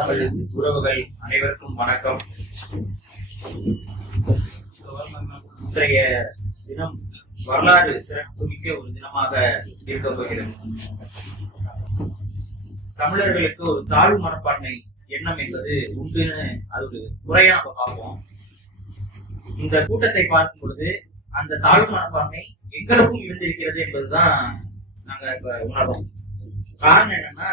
உறவுகள் அனைவருக்கும் வணக்கம். இன்றைய தினம் வரலாறு சிறப்புமிக்க ஒரு தினமாக இருக்க போகிறது. தமிழர்களுக்கு ஒரு தாழ்வு மனப்பான்மை எண்ணம் என்பது உண்டுன்னு அது ஒரு குறையா நம்ம பார்ப்போம். இந்த கூட்டத்தை பார்க்கும் பொழுது அந்த தாழ்வு மனப்பான்மை எங்களுக்கும் இருந்திருக்கிறது என்பதுதான் நாங்க இப்ப உணர்றோம். காரணம் என்னன்னா,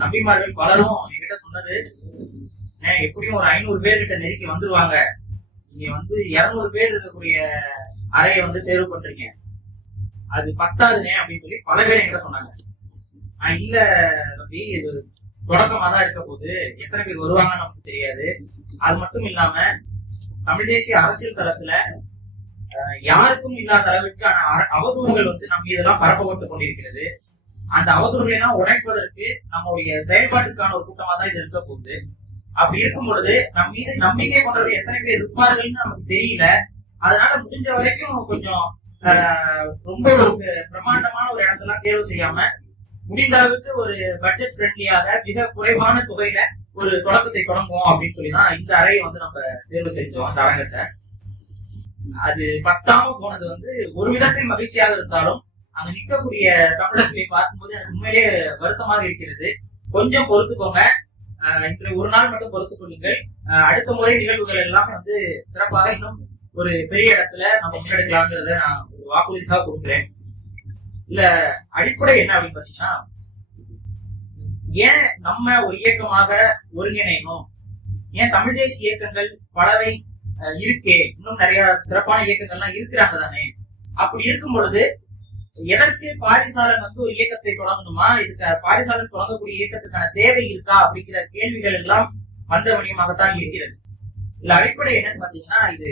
நம்பிமார்கள் பலரும் என்கிட்ட சொன்னது, எப்படியும் ஒரு 500 பேர் கிட்ட நெருக்கி வந்துருவாங்க, நீங்க 200 பேர் இருக்கக்கூடிய அறையை தேர்வு பண்றீங்க, அது பத்தாதுனே அப்படின்னு சொல்லி பல பேர் என்கிட்ட சொன்னாங்க. இல்ல தம்பி, இது தொடக்கமா தான் இருக்க போது, எத்தனை பேர் வருவாங்கன்னு நமக்கு தெரியாது. அது மட்டும் இல்லாம தமிழ் தேசிய அரசியல் தளத்துல யாருக்கும் இல்லாத அளவிற்கான அவதூறுகள் நம்ம இதெல்லாம் பரப்பப்பட்டுக் கொண்டிருக்கிறது. அந்த அவதூறுகளை எல்லாம் உடைப்பதற்கு நம்முடைய செயல்பாட்டுக்கான ஒரு கூட்டமா தான் இது இருக்க போகுது. அப்படி இருக்கும் பொழுது நம் மீது நம்பிக்கை கொண்டவர்கள் எத்தனை பேர் இருப்பார்கள்னு நமக்கு தெரியல. அதனால முடிஞ்ச வரைக்கும் கொஞ்சம் ரொம்ப ஒரு பிரம்மாண்டமான ஒரு இடத்தெல்லாம் தேர்வு செய்யாம முடிந்த அளவுக்கு ஒரு பட்ஜெட் ஃப்ரெண்ட்லியாக மிக குறைவான தொகையில ஒரு தொடக்கத்தை தொடங்குவோம் அப்படின்னு சொல்லிதான் இந்த அறையை நம்ம தேர்வு செஞ்சோம். அந்த அரங்கத்தை அது பத்தாம போனது ஒரு விதத்தில் மகிழ்ச்சியாக இருந்தாலும் அங்க நிற்கக்கூடிய தமிழர்களை பார்க்கும்போது எனக்கு உண்மையிலேயே வருத்தமாக இருக்கிறது. கொஞ்சம் பொறுத்துக்கோங்க, இன்று ஒரு நாள் மட்டும் பொறுத்துக் கொள்ளுங்கள். அடுத்த முறை நிகழ்வுகள் எல்லாமே சிறப்பாக இன்னும் ஒரு பெரிய இடத்துல நம்ம முன்னெடுக்கலாங்கிறத நான் ஒரு வாக்குறுதிக்காக கொடுக்குறேன். இல்ல அடிப்படை என்ன அப்படின்னு பாத்தீங்கன்னா, ஏன் நம்ம ஒரு இயக்கமாக ஒருங்கிணையணும், ஏன் தமிழ் தேசிய இயக்கங்கள் பலவை இருக்கே, இன்னும் நிறைய சிறப்பான இயக்கங்கள்லாம் இருக்கிறாங்க தானே. அப்படி இருக்கும் பொழுது எதற்கு பாரிசாலன் ஒரு இயக்கத்தை தொடங்கணுமா, இதுக்கு பாரிசாலன் தொடங்கக்கூடிய இயக்கத்துக்கான தேவை இருக்கா அப்படிங்கிற கேள்விகள் எல்லாம் வந்தவனியமாகத்தான் இருக்கிறது. இல்ல அடிப்படை என்னன்னு பாத்தீங்கன்னா, இது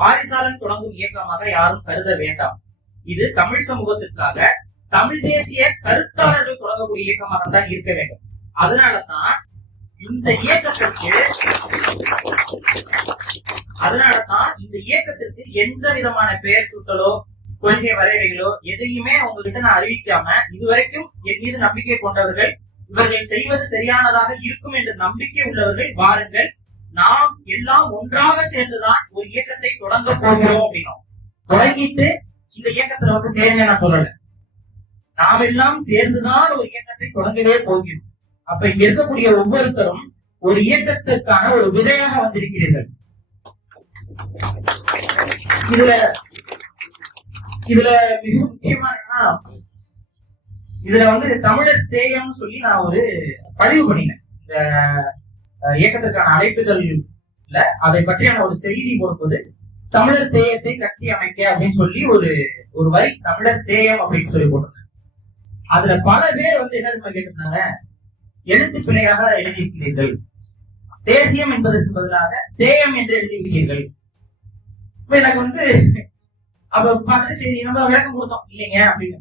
பாரிசாலன் தொடங்கும் இயக்கமாக யாரும் கருத வேண்டாம். இது தமிழ் சமூகத்திற்காக தமிழ் தேசிய கருத்தாளர்கள் தொடங்கக்கூடிய இயக்கமாகத்தான் இருக்க வேண்டும். அதனாலதான் இந்த இயக்கத்திற்கு எந்த விதமான பெயர் கூட்டலோ கொள்கை வரைவைகளோ எதையுமே உங்ககிட்ட நான் அறிவிக்காம, இதுவரைக்கும் என் மீது நம்பிக்கை கொண்டவர்கள், இவர்கள் செய்வது சரியானதாக இருக்கும் என்று நம்பிக்கை உள்ளவர்கள் வாருங்கள், நாம் எல்லாம் ஒன்றாக சேர்ந்துதான் ஒரு இயக்கத்தை தொடங்க போகிறோம் அப்படின்னோம். தொடங்கிட்டு இந்த இயக்கத்துல சேருங்க நான் சொல்லல, நாம் எல்லாம் சேர்ந்துதான் ஒரு இயக்கத்தை தொடங்கவே போகிறோம். அப்ப இங்க இருக்கக்கூடிய ஒவ்வொருத்தரும் ஒரு இயக்கத்திற்கான ஒரு விதையாக வந்திருக்கிறீர்கள். இதுல மிக முக்கியமா என்னன்னா, இதுல தமிழர் தேயம்னு சொல்லி நான் ஒரு பதிவு பண்ணினேன். இந்த இயக்கத்திற்கான அழைப்புதல் இல்ல, அதை பற்றியான ஒரு செய்தி போடும்போது தமிழர் தேயத்தை கட்டி அமைக்க அப்படின்னு சொல்லி ஒரு வரி தமிழர் தேயம் அப்படின்னு சொல்லி போட்டிருந்தேன். அதுல பல பேர் என்ன கேட்டிருந்தாங்க, எழுத்து பிழையாக எழுதியிருக்கிறீர்கள், தேசியம் என்பதற்கு பதிலாக தேயம் என்று எழுதியிருக்கிறீர்கள். எனக்கு அப்ப பார்த்து சரி நம்ம விளக்கம் கொடுத்தோம் இல்லைங்க அப்படின்னு.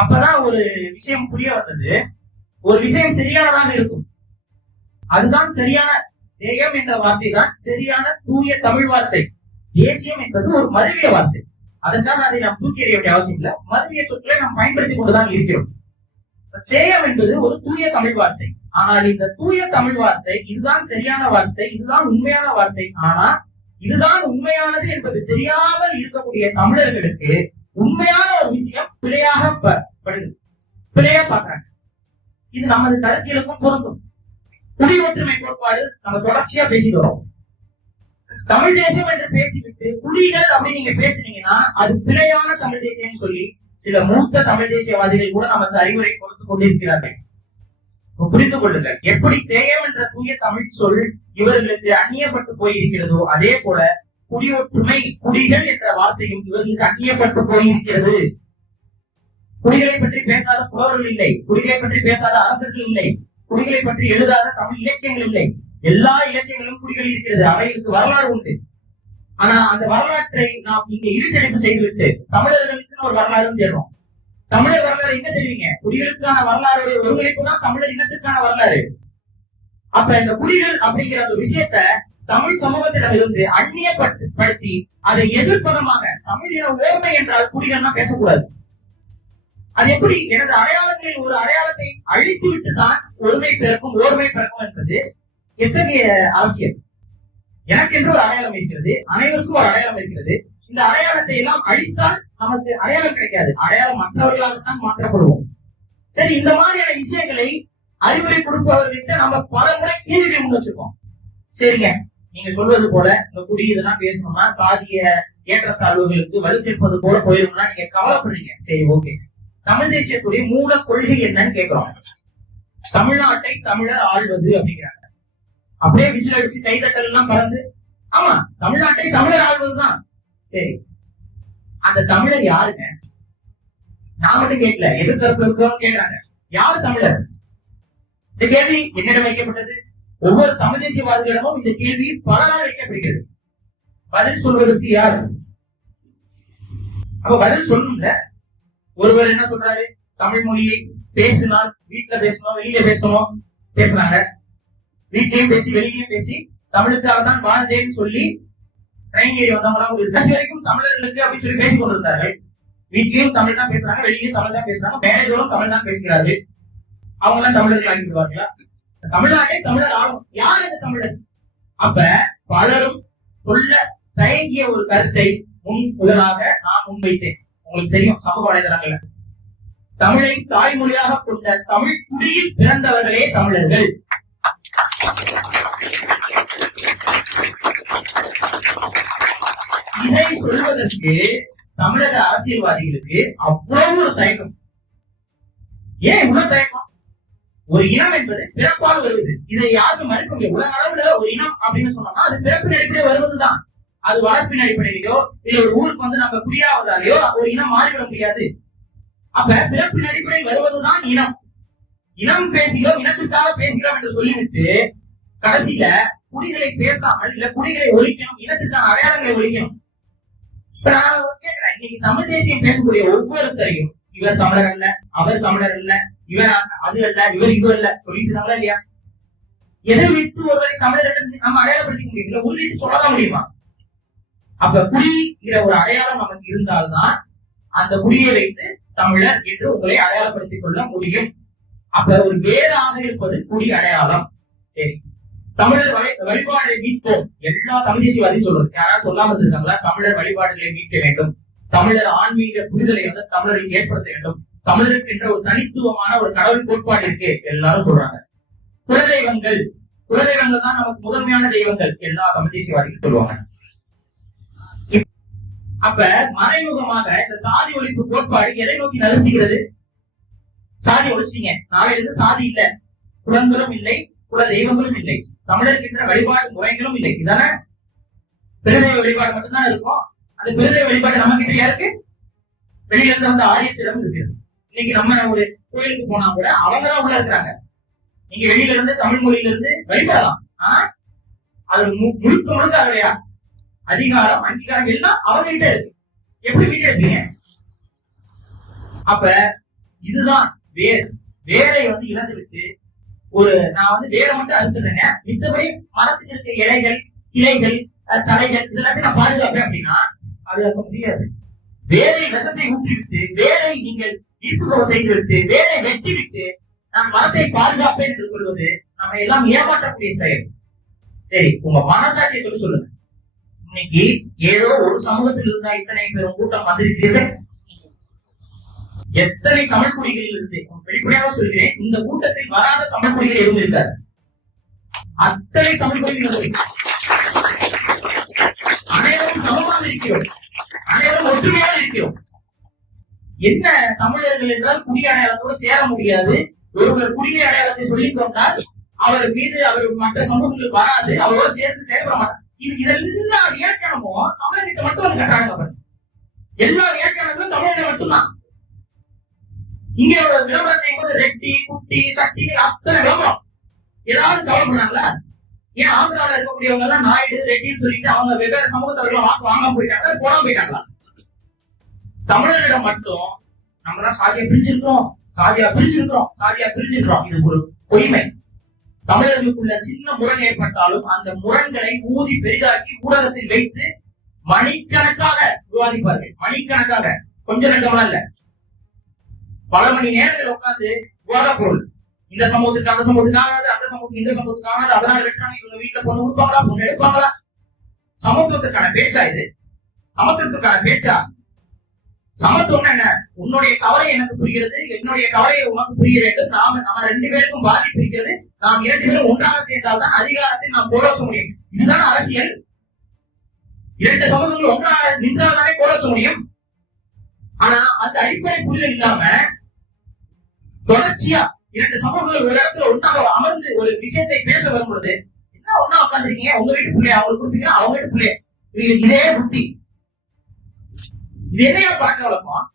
அப்பதான் ஒரு விஷயம் புரிய வந்தது, ஒரு விஷயம் சரியானதாக இருக்கும், அதுதான் சரியான தேயம் என்ற வார்த்தை தான் சரியான தூய தமிழ் வார்த்தை. தேசியம் என்பது ஒரு மருவிய வார்த்தை, அதற்காக அதை நாம் தூக்கி எறிய வேண்டிய அவசியம் இல்லை. மருவிய சொற்களை நாம் பயன்படுத்திக் கொண்டுதான் இருக்கிறோம். தேயம் என்பது ஒரு தூய தமிழ் வார்த்தை. ஆனால் இந்த தூய தமிழ் வார்த்தை இதுதான் சரியான வார்த்தை, இதுதான் உண்மையான வார்த்தை. ஆனா இதுதான் உண்மையானது என்பது தெரியாமல் இருக்கக்கூடிய தமிழர்களுக்கு உண்மையான ஒரு விஷயம் பிழையாக படுது, பிழையா பாக்குறாங்க. இது நமது கருத்தியலுக்கும் பொருந்தும். குடி ஒற்றுமை கோட்பாடு நம்ம தொடர்ச்சியா பேசிட்டு வரோம். தமிழ் தேசியம் என்று பேசிவிட்டு குடிகள் அப்படின்னு நீங்க பேசுனீங்கன்னா அது பிழையான தமிழ் தேசியம் சொல்லி சில மூத்த தமிழ் தேசியவாதிகள் கூட நமக்கு அறிவுரை கொடுத்து கொண்டிருக்கிறார்கள். புரிந்து கொள்ளுங்கள், எப்படி தேயம் என்ற தூய தமிழ் சொல் இவர்களுக்கு அந்நியப்பட்டு போயிருக்கிறதோ, அதே போல குடியொற்றுமை குடிகள் என்ற வார்த்தையும் இவர்களுக்கு அந்நியப்பட்டு போயிருக்கிறது. குடிகளை பற்றி பேசாத புலவர்கள் இல்லை, குடிகளை பற்றி பேசாத அரசர்கள் இல்லை, குடிகளை பற்றி எழுதாத தமிழ் இலக்கியங்கள் இல்லை. எல்லா இலக்கியங்களும் குடிகள் இருக்கிறது, அவைகளுக்கு வரலாறு உண்டு. ஆனா அந்த வரலாற்றை நாம் இங்க இழுத்தெடுப்பு செய்துவிட்டு தமிழர்களுக்கு ஒரு வரலாறு தேடுறோம். தமிழர் வரலாறு எங்க தெரியுங்க, குடிகளுக்கான வரலாறு ஒருங்கிணைப்புதான் தமிழர் இனத்திற்கான வரலாறு. அப்ப இந்த குடிகள் அப்படிங்கிற ஒரு விஷயத்த தமிழ் சமூகத்திடம் இருந்து அந்நியப்படுத்தி அதை எதிர்ப்பதமாக தமிழ் இன ஓர்மை என்றால் குடிகள்னா பேசக்கூடாது. அது எப்படி எனது அடையாளங்களில் ஒரு அடையாளத்தை அழித்து விட்டுதான் ஒருமை பிறக்கும் ஓர்மை பிறக்கும் என்பது எத்தகைய அவசியம்? எனக்கு என்று ஒரு அடையாளம் இருக்கிறது, அனைவருக்கும் ஒரு அடையாளம் இருக்கிறது. இந்த அடையாளத்தை எல்லாம் அழித்தால் நமக்கு அடையாளம் கிடைக்காது, அடையாளம் மற்றவர்களாகத்தான் மாற்றப்படுவோம். சரி, இந்த மாதிரியான விஷயங்களை அறிவுரை கொடுப்பவர்கிட்ட நம்ம பல முறை கேள்வி முன் வச்சிருக்கோம். சரிங்க, நீங்க சொல்வது போல இந்த குடி இதெல்லாம் பேசணும்னா சாதிய ஏற்றத்தாழ்வுகளுக்கு வலு சேர்ப்பது போல போயிருந்தா நீங்க கவலைப்படுறீங்க. சரி, ஓகே. தமிழ் தேசியத்துடைய மூல கொள்கை என்னன்னு கேட்கிறோம். தமிழ்நாட்டை தமிழர் ஆள்வது அப்படிங்கிறாங்க. அப்படியே விசில் அடிச்சு கைதட்டல் எல்லாம் பறந்து, ஆமா, தமிழ்நாட்டை தமிழர் ஆள்வதுதான். சரி, அந்த தமிழர் யாருங்க? நான் மட்டும் கேட்கல, எதிர்த்தரப்பு இருக்கிறவங்க கேட்கிறாங்க, யாரு தமிழர்? இந்த கேள்வி என்னிடம் வைக்கப்பட்டது. ஒவ்வொரு தமிழ் தேசியவாதிகளிடமும் இந்த கேள்வி பலரால் வைக்கப்படுகிறது. பதில் சொல்வதற்கு யார்? அப்ப பதில் சொல்லணும்ல. ஒருவர் என்ன சொல்றாரு, தமிழ் மொழியை பேசினால் வீட்டுல பேசணும், வெளியில பேசணும், பேசுறாங்க. வீட்லயும் பேசி வெளியிலயும் பேசி தமிழுக்காக தான் வாழ்ந்தேன்னு சொல்லி ட்ரெயின் ஏறி வந்தவங்க கடைசி வரைக்கும் தமிழர்களுக்கு அப்படின்னு சொல்லி பேசிக் கொண்டிருந்தார்கள். வீட்லயும் தமிழ் தான் பேசுறாங்க, வெளியிலயும் தமிழ் தான் பேசுறாங்க, மேனேஜரும் தமிழ் தான் பேசுகிறார்கள். அவங்க எல்லாம் தமிழர்கள் ஆகிவிடுவார்களா? தமிழ்நாட்டை தமிழர் ஆளும் யார் இந்த தமிழர்? அப்ப பலரும் சொல்ல தயங்கிய ஒரு கருத்தை முதலாக நான் முன்வைத்தேன். உங்களுக்கு தெரியும், சமூக வலைதளங்கள்ல தமிழை தாய்மொழியாக கொண்ட தமிழ் குடியில் பிறந்தவர்களே தமிழர்கள். இதை சொல்வதற்கு தமிழக அரசியல்வாதிகளுக்கு அவ்வளவு ஒரு தயக்கம். ஏன் இவ்வளவு தயக்கம்? ஒரு இனம் என்பது பிறப்பால் வருவது, இதை யாருக்கும் மறுக்க முடியும். உலக அளவுல ஒரு இனம் அப்படின்னு சொன்னோம்னா அது பிறப்பின் அடிப்படையில் வருவதுதான். அது வளர்ப்பின் அடிப்படையிலோ இல்ல ஒரு ஊருக்கு வந்து நம்ம குடியாவதாலேயோ ஒரு இனம் மாறிவிட முடியாது. அப்ப பிறப்பின் அடிப்படையில் வருவதுதான் இனம். இனம் பேசுகிறோம், இனத்துக்காக பேசுகிறோம் என்று சொல்லிவிட்டு கடைசியில குடிகளை பேசாமல் இல்ல குடிகளை ஒழிக்கணும், இனத்துக்கான அடையாளங்களை ஒழிக்கணும். இப்ப நான் கேட்கிறேன், இன்னைக்கு தமிழ் தேசியம் பேசக்கூடிய ஒவ்வொருத்தரையும் இவர் தமிழர் அல்ல, அவர் தமிழர் அல்ல, இவர் அது அல்ல, இவர் இது அல்ல சொல்லிட்டு இல்லையா? எதை வைத்து ஒருவரை தமிழர் நம்ம அடையாளப்படுத்திக்க முடியும், இல்ல உறுதிட்டு சொல்லதான் முடியுமா? அப்ப குடிங்கிற ஒரு அடையாளம் நமக்கு இருந்தால்தான் அந்த குடியை வைத்து தமிழர் என்று உங்களை அடையாளப்படுத்திக் கொள்ள முடியும். அப்ப ஒரு வேறாக இருப்பது குடி அடையாளம். சரி, தமிழர் வழிபாடுகளை மீட்போம் எல்லா தமிழ் தேசியவாதியும் சொல்றது. யாராவது சொல்லாமல் இருக்காங்களா? தமிழர் வழிபாடுகளை மீட்க வேண்டும், தமிழர் ஆன்மீக புரிதலை வந்து தமிழருக்கு ஏற்படுத்த வேண்டும், தமிழருக்கு என்ற ஒரு தனித்துவமான ஒரு கடவுள் கோட்பாடு இருக்கு எல்லாரும் சொல்றாங்க. குலதெய்வங்கள் தான் நமக்கு முதன்மையான தெய்வங்கள் எல்லா தமிழ் தேசியவாதிகளும் சொல்லுவாங்க. அப்ப மறைமுகமாக இந்த சாதி ஒழிப்பு கோட்பாடு எதை நோக்கி நகர்த்துகிறது? சாதி ஒழிச்சிங்க, நாளையிலிருந்து சாதி இல்ல, குலங்களும் இல்லை, குல தெய்வங்களும் இல்லை, தமிழருக்கு என்ற வழிபாடு முறைகளும் இல்லை. இதானே பெருதெய்வ வழிபாடு மட்டும்தான் இருக்கும். அந்த பெருதெய்வ வழிபாடு நம்ம கிட்ட யாருக்கு? வெளியில இருந்து வந்து ஆரியத்திடம் இருக்கிறது. இன்னைக்கு நம்ம ஒரு கோயிலுக்கு போனா கூட அவங்க தான் உள்ள இருக்கிறாங்க. நீங்க வெளியில இருந்து தமிழ் மொழியில இருந்து வழிபடலாம், ஆனா அது முழுக்க முழுக்க அவரையா அதிகாரம் அங்கீகாரம் எல்லாம் அவங்க கிட்ட இருக்கு. எப்படி வீட்டு இருப்பீங்க? அப்ப இதுதான் வேரை வந்து இழந்து விட்டு நான் வந்து வேரை மட்டும் அறுத்துறேங்க, மித்தபடி மரத்துக்கு இருக்க இலைகள் கிளைகள் தலைகள் இதெல்லாத்தையும் நான் பாதுகாப்பேன் அப்படின்னா பாதுகாக்க முடியாது. வேரை விஷத்தை ஊற்றிவிட்டு வேரை நீங்கள் ஈர்ப்புகவை செய்துவிட்டு வேரை வெட்டி விட்டு நான் மரத்தை பாதுகாப்பேன் என்று சொல்வது நம்ம எல்லாம் ஏமாற்றக்கூடிய செயல். சரி, உங்க மனசாட்சியை சொல்லி சொல்லுங்க. இன்னைக்கு ஏதோ ஒரு சமூகத்தில் இருந்தா இத்தனை பேரும் கூட்டம் வந்திருக்கிறீர்கள். எத்தனை தமிழ் குடிகளில் இருந்து வெளிப்படையாக சொல்கிறேன், இந்த கூட்டத்தில் வராத தமிழ் குடிகள் எதுவும் இருக்காது. அத்தனை தமிழ் குடிகள் அனைவரும் சமமாக இருக்கிறோம், அனைவரும் ஒற்றுமையாக இருக்கிறோம். என்ன தமிழர்கள் என்றால் குடி அடையாளத்தோடு சேர முடியாது. ஒருவர் குடிய அடையாளத்தை சொல்லிக் கொண்டால் அவர் மீது அவர் மற்ற சமூகங்கள் வராது, அவரோட சேர்ந்து செயல்பட மாட்டார். இதெல்லாம் வியாக்கியானமும் தமிழர்கிட்ட மட்டும் வந்து கட்டாங்க. எல்லா வியாக்கியானங்களும் தமிழர்கள் மட்டும்தான். இங்க ஒரு விளம்பரம் செய்யும் போது ரெட்டி குட்டி சட்டி அத்தனை விளம்பரம். ஏதாவது கவலைப்படுறாங்களா? ஏன் ஆந்திராவில் இருக்கக்கூடியவங்க எல்லாம் நாயுடு ரெட்டின்னு சொல்லிட்டு அவங்க வெவ்வேறு சமூகத்தவர்கள் வாக்கு வாங்காம போயிட்டாங்க, போடாம போயிட்டாங்களா? தமிழர்களிடம் மட்டும் நம்ம தான் சாதியா பிரிஞ்சிருக்கிறோம், சாதியா பிரிஞ்சிருக்கிறோம். இது ஒரு பொய்மை. தமிழர்களுக்குள்ள சின்ன முரண் ஏற்பட்டாலும் அந்த முரண்களை ஊதி பெரிதாக்கி ஊடகத்தில் வைத்து மணிக்கணக்காக விவாதிப்பார்கள். மணிக்கணக்காக, கொஞ்சம் நெஞ்சமா இல்ல. பல மணி நேரங்கள் உட்கார்ந்து விவாத பொருள், இந்த சமூகத்துக்கு அந்த சமூகத்துக்காக, அந்த சமூகத்துக்கு இந்த சமூகத்துக்காக, அதனால இருக்காங்க, இவங்க வீட்டுல பொண்ணு கொடுப்பாங்களா, பொண்ணு எடுப்பாங்களா? சமத்துவத்திற்கான பேச்சா இது? சமத்துவத்திற்கான பேச்சா? சமத்துவம் என்ன? உன்னுடைய கவலை எனக்கு புரிகிறது, என்னுடைய கவலையை உனக்கு புரிய வேண்டும், நம்ம ரெண்டு பேருக்கும் பாதிப்பு இருக்கிறது, நாம் இரண்டு பேரும் ஒன்றாக சேர்ந்தால்தான் அதிகாரத்தை நாம் கோலச்ச முடியும். இதுதான் அரசியல். இரண்டு சமூகங்கள் ஒன்றாக நின்றால்தானே கோலச்ச முடியும். ஆனா அந்த அடிப்படை புரிதல் இல்லாம தொடர்ச்சியா இரண்டு சமூகங்கள் ஒரு இடத்துல ஒன்றாக அமர்ந்து ஒரு விஷயத்தை பேச வரும் பொழுது, என்ன ஒன்னா உட்காந்துருக்கீங்க, உங்க வீட்டு பிள்ளைய அவங்களுக்கு கொடுப்பீங்கன்னா அவங்க வீட்டு பிள்ளைய, இதே புத்தி. இது என்னையா பழக்க வழக்கம்?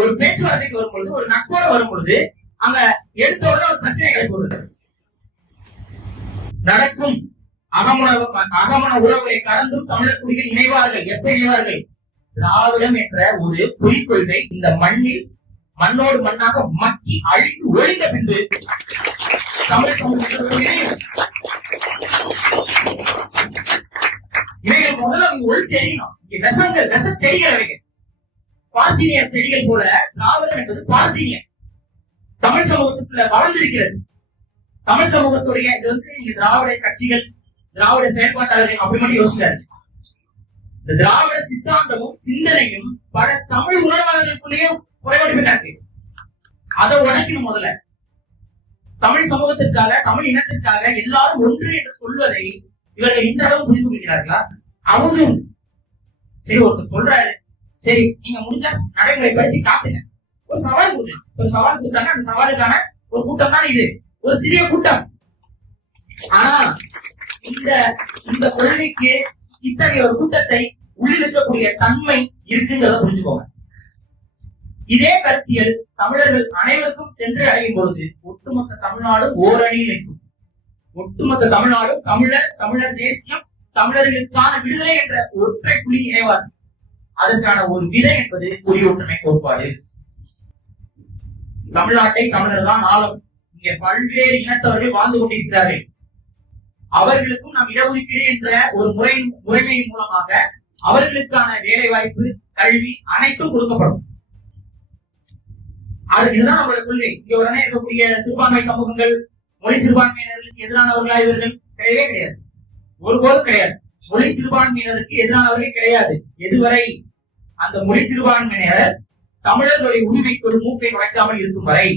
ஒரு பேச்சுவார்த்தைக்கு வரும் பொழுது, ஒரு நட்போட வரும் பொழுது அங்க எடுத்த உடனே ஒரு பிரச்சனைகளை போடுது. நடக்கும் அகமன உறவுகளை கடந்தும் தமிழர் குடிகள் இணைவார்கள். எப்ப இணைவார்கள்? திராவிடம் என்ற ஒரு பொய்க்கொள்கை இந்த மண்ணில் மண்ணோடு மண்ணாக மக்கி அழிந்து ஒழிந்த பின்பு தமிழ் சமூகத்திற்கு இவைகள் முதல்ல அவங்க ஒளி செய்யணும். விஷங்கள் விஷ செடிகள் வைக்க பார்த்தீனிய செடிகள் போல திராவிடம் என்பது பார்த்தீனிய தமிழ் சமூகத்துக்குள்ள வளர்ந்திருக்கிறது. தமிழ் சமூகத்துடைய இது நீங்க திராவிட கட்சிகள், திராவிட செயல்பாட்டாளர்கள் அப்படி மட்டும் யோசிக்காரு. இந்த திராவிட சித்தாந்தமும் சிந்தனையும் பல தமிழ் உணர்வாளர்களுக்குள்ளேயும் குறைபாடு. அதை உடைக்கணும். முதல்ல தமிழ் சமூகத்திற்காக, தமிழ் இனத்திற்காக எல்லாரும் ஒன்று என்று சொல்வதை இவர்கள் இந்த அளவு புரிந்து கொள்கிறார்களா? அவங்களும் சரி, ஒருத்தர் சொல்றாரு, சரி நீங்க முடிஞ்சா நடைமுறைப்படுத்தி காட்டுங்க. ஒரு சவால் கொடுக்கலாம். ஒரு சவால் கொடுத்தாங்க, அந்த சவாலுக்கான ஒரு கூட்டம் தான் இது, ஒரு சிறிய கூட்டம். ஆனா இந்த கொள்கைக்கு இத்தகைய ஒரு கூட்டத்தை உள்ளிருக்கக்கூடிய தன்மை இருக்குங்கிறத புரிஞ்சுக்கோங்க. இதே கருத்தியல் தமிழர்கள் அனைவருக்கும் சென்று அடையும் பொழுது ஒட்டுமொத்த தமிழ்நாடும் ஓரணியில் நிற்கும். ஒட்டுமொத்த தமிழ்நாடும் தமிழர் தேசியம், தமிழர்களுக்கான விடுதலை என்ற ஒற்றை புள்ளி இணைவார். அதற்கான ஒரு விதை என்பது ஒற்றுமை கோட்பாடு. தமிழ்நாட்டை தமிழர் தான் ஆளும். இங்கே பல்வேறு இனத்தவர்கள் வாழ்ந்து கொண்டிருக்கிறார்கள். அவர்களுக்கும் நாம் இடஒதுக்கீடு என்ற ஒரு முறைமையின் மூலமாக அவர்களுக்கான வேலை வாய்ப்பு, கல்வி அனைத்தும் கொடுக்கப்படும். இதுதான் நம்மளோட கொள்கை. இங்க உடனே இருக்கக்கூடிய சிறுபான்மை சமூகங்கள், மொழி சிறுபான்மையினர்களுக்கு எதிரானவர்களா இவர்கள் கிடையவே கிடையாது, ஒருபோதும் கிடையாது. மொழி சிறுபான்மையினருக்கு எதிரானவர்கள் கிடையாது. எதுவரை அந்த மொழி சிறுபான்மையினர் தமிழர்களுடைய உரிமைக்கு ஒரு மூக்கை நுழைக்காமல் இருக்கும் வரை.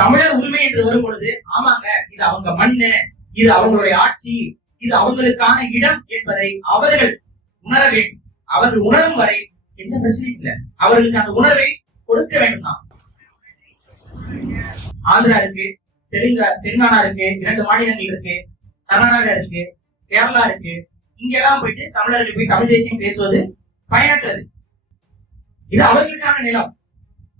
தமிழர் உரிமை என்று வரும் பொழுது, ஆமாங்க இது அவங்க மண்ணு, இது அவங்களுடைய ஆட்சி, இது அவங்களுக்கான இடம் என்பதை அவர்கள் உணர வேண்டும். அவர்கள் உணரும் வரை எந்த பிரச்சனையும் இல்லை. அவர்களுக்கு அந்த உணர்வை கொடுக்க வேண்டும். தான் ஆந்திரா இருக்கு, தெலுங்கானா இருக்கு, 2 மாநிலங்கள் இருக்கு, கர்நாடகா இருக்கு, கேரளா இருக்கு. இங்கெல்லாம் போயிட்டு தமிழர்கள் போய் தமிழ் தேசியம் பேசுவது பயனற்றது. இது அவர்களுக்கான நிலம்.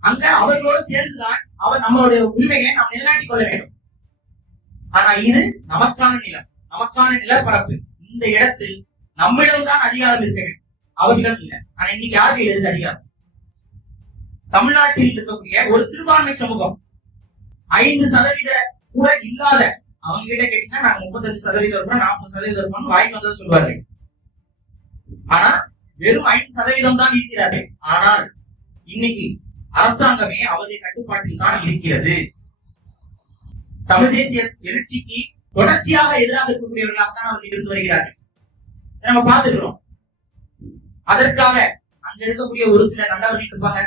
அங்க அவர்களோடு சேர்ந்துதான் நம்மளுடைய உரிமையை நாம் நிலைநாட்டிக் கொள்ள வேண்டும். ஆனா இது நமக்கான நிலம், நமக்கான நிலப்பரப்பு. இந்த இடத்தில் நம்மிடம்தான் அதிகாரம் இருக்க வேண்டும், அவர்களிடம் இல்லை. ஆனா இன்னைக்கு யாருக்கு இருக்கு அதிகாரம்? தமிழ்நாட்டில் இருக்கக்கூடிய ஒரு சிறுபான்மை சமூகம் 5% கூட இல்லாத அவங்க கிட்ட கேட்டீங்கன்னா நாங்க 35% இருப்போம், 40% இருப்போம் வாய்க்கு வந்ததை சொல்வார்கள். ஆனா வெறும் 5% தான் இருக்கிறார்கள். ஆனால் இன்னைக்கு அரசாங்கமே அவருடைய கட்டுப்பாட்டில் தான் இருக்கிறது. தமிழ் தேசிய எழுச்சிக்கு தொடர்ச்சியாக எதிராக இருக்கக்கூடியவர்களாக தான் அவர்கள் இருந்து வருகிறார்கள். நம்ம பார்த்துக்கிறோம். அதற்காக அங்க இருக்கக்கூடிய ஒரு சில நபர்கள் இருப்பாங்க,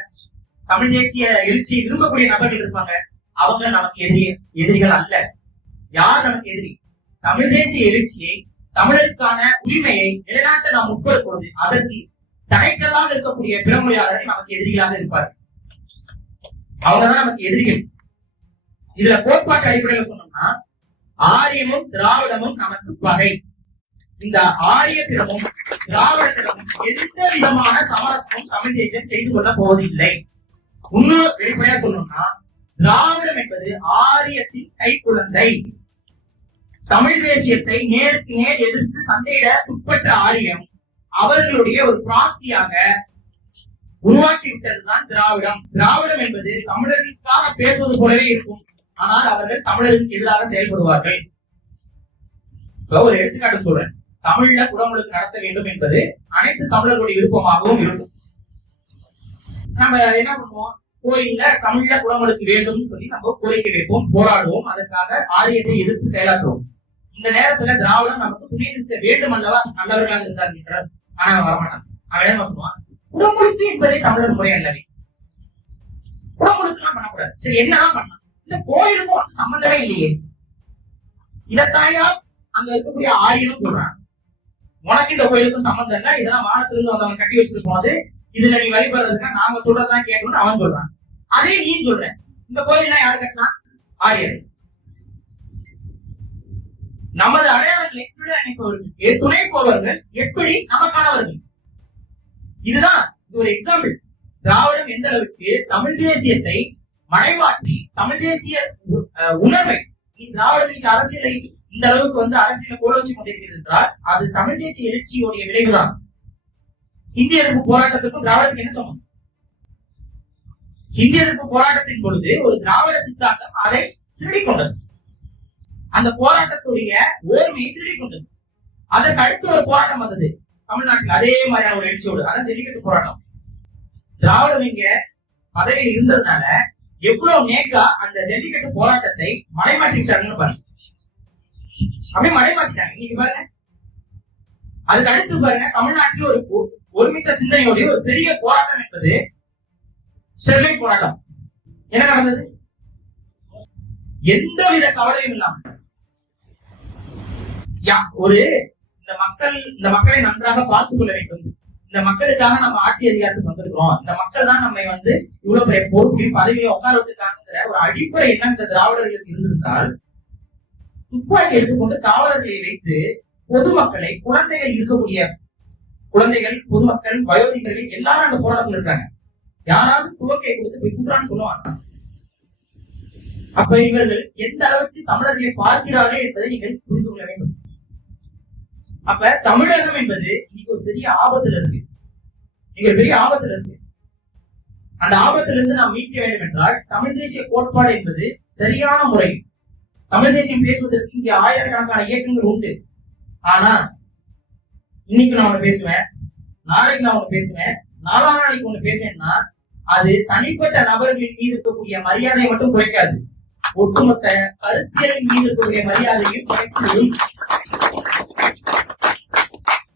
தமிழ் தேசிய எழுச்சியை விரும்பக்கூடிய நபர்கள் இருப்பாங்க. அவங்க நமக்கு எதிரிகள் அல்ல. யார் நமக்கு எதிரி? தமிழ் தேசிய எழுச்சியை, தமிழருக்கான உரிமையை நிலைநாட்ட நாம் உட்படும் பொழுது அதற்கு தடைக்கலாக இருக்கக்கூடிய பிறமொழியாளர்கள் நமக்கு எதிரிகளாக இருப்பார்கள். அவங்கதான் நமக்கு எதிரிகள். இதுல கோட்பாட்டு அடிப்படையில் சொன்னோம்னா, ஆரியமும் திராவிடமும் நமக்கு பகை. இந்த ஆரியத்திடமும் திராவிடத்திடமும் எந்த விதமான சமரசமும் தமிழ் தேசியம் செய்து கொள்ள போவதில்லை. இன்னும் வெளிப்படையா சொல்லணும்னா, திராவிடம் என்பது ஆரியத்தின் கைக்குழந்தை. தமிழ் தேசியத்தை நேருக்கு நேர் எதிர்த்து சண்டையிட துப்பற்ற ஆரியம் அவர்களுடைய ஒரு பிராக்சியாக உருவாக்கி விட்டதுதான் திராவிடம். திராவிடம் என்பது தமிழர்களுக்காக பேசுவது போலவே இருக்கும், ஆனால் அவர்கள் தமிழருக்கு எதிராக செயல்படுவார்கள். ஒரு எடுத்துக்காட்டு சொல்றேன். தமிழ்ல குடமுழுக்கு நடத்த வேண்டும் என்பது அனைத்து தமிழர்களுடைய விருப்பமாகவும் இருக்கும். நம்ம என்ன பண்ணுவோம், கோயில்ல தமிழ்ல குளங்களுக்கு வேண்டும்னு சொல்லி நம்ம கோரிக்கை வைப்போம், போராடுவோம், அதற்காக ஆரியத்தை எதிர்த்து செயலாற்றுவோம். இந்த நேரத்துல திராவிடம் நமக்கு துணை நிறுத்த வேண்டும் அல்லவா, நல்லவர்களாக இருந்தார். ஆனா அவன் வரமாட்டான். அவன் என்ன சொல்லுவான், குடமுழுக்கு என்பதே தமிழர் முறை அல்லவே, குடமுழுக்கு எல்லாம் பண்ணக்கூடாது. சரி, என்னதான் பண்ணலாம், இந்த கோயிலுக்கும் சம்பந்தமே இல்லையே. இதத்தாயா அங்க இருக்கக்கூடிய ஆரியனும் சொல்றான், உனக்கு இந்த கோயிலுக்கும் சம்பந்தம் இல்ல, இதெல்லாம் வானத்துல இருந்து வந்தவங்க கட்டி வச்சுட்டு போனது, இதுல நீ வழிபடுறதுக்கா நாங்க சொல்றதுதான் கேட்கணும்னு அவன் சொல்றான். அதே நீ சொல்ற, இந்த கோயில்லாம் யாரு கட்டினா, ஆரியர். நமது அடையாளங்களை எப்படி நினைப்பவர்கள், துணை போவர்கள் எப்படி நமக்கானவர்கள். இதுதான் இது ஒரு எக்ஸாம்பிள். திராவிடம் எந்த அளவுக்கு தமிழ் தேசியத்தை மறைமாற்றி தமிழ் தேசிய உணர்வை, திராவிட அரசியலை இந்த அளவுக்கு அரசியலை போல வச்சு கொண்டிருக்கிறது என்றால் அது தமிழ் தேசிய எழுச்சியுடைய விளைவுதான். இந்திய எதிர்ப்பு போராட்டத்துக்கும் திராவிடத்துக்கு என்ன சம்பந்தம்? இந்திய எதிர்ப்பு போராட்டத்தின் பொழுது ஒரு திராவிட சித்தாந்தம் அதை திருடிக் கொண்டது, அந்த போராட்டத்துடைய ஓர்மையை திருடிக் கொண்டது. அதற்கு அடுத்து ஒரு போராட்டம் வந்தது தமிழ்நாட்டில், அதே மாதிரியான ஒரு எழுச்சியோடு, அதான் ஜல்லிக்கட்டு போராட்டம். திராவிடம் இங்க பதவியில் இருந்ததுனால எவ்வளவு நேக்கா அந்த ஜல்லிக்கட்டு போராட்டத்தை மறைமாற்றிட்டாங்கன்னு பாருங்க. அப்படியே மறைமாற்றிட்டாங்க. இன்னைக்கு பாருங்க, அதுக்கு அடுத்து பாருங்க, தமிழ்நாட்டில் ஒரு ஒருமித்த சிந்தனையோடைய ஒரு பெரிய போராட்டம் என்பது ஸ்டெர்லைட் போராட்டம். என்ன நடந்தது? எந்தவித கவலையும் இல்லாம ஒரு இந்த மக்களை நன்றாக பார்த்துக் கொள்ள வேண்டும், இந்த மக்களுக்காக நம்ம ஆட்சி அதிகாரத்துக்கு வந்திருக்கிறோம், இந்த மக்கள் தான் நம்ம இவ்வளவு பெரிய பொறுப்பையும் பதவியை உட்கார வச்சிருக்காங்கிற ஒரு அடிப்படை என்ன இந்த திராவிடர்களுக்கு இருந்திருந்தால், துப்பாக்கி எடுத்துக்கொண்டு காவலர்களை வைத்து பொதுமக்களை, குழந்தைகள் இருக்கக்கூடிய குழந்தைகள், பொதுமக்கள், வயோதிகர்கள் எல்லாரும் அந்த போராட்டத்தில் இருக்காங்க. யாராவது துவக்கை கொடுத்து போய் சுற்றான்னு சொல்லுவாங்க. அப்ப இவர்கள் எந்த அளவுக்கு தமிழர்களை பார்க்கிறார்கள் என்பதை நீங்கள் புரிந்து கொள்ள வேண்டும். அப்ப தமிழகம் என்பது இன்னைக்கு ஒரு பெரிய ஆபத்துல இருக்கு, பெரிய ஆபத்துல இருக்கு. அந்த ஆபத்துல இருந்து நாம் மீட்க வேண்டும் என்றால் தமிழ் தேசிய கோட்பாடு என்பது சரியான முறை. தமிழ் தேசியம் பேசுவதற்கு இங்கே ஆயிரக்கணக்கான இயக்கங்கள் உண்டு. ஆனா இன்னைக்கு நான் ஒண்ணு பேசுவேன், நாளைக்கு நான் ஒண்ணு பேசுவேன், நாலாம் நாளைக்கு ஒண்ணு பேசுவேன்னா அது தனிப்பட்ட நபர்களின் மீது இருக்கக்கூடிய மரியாதையை மட்டும் குறைக்காது, ஒட்டுமொத்த கருத்தியலின் மீது இருக்கக்கூடிய மரியாதையும் குறைக்கும்.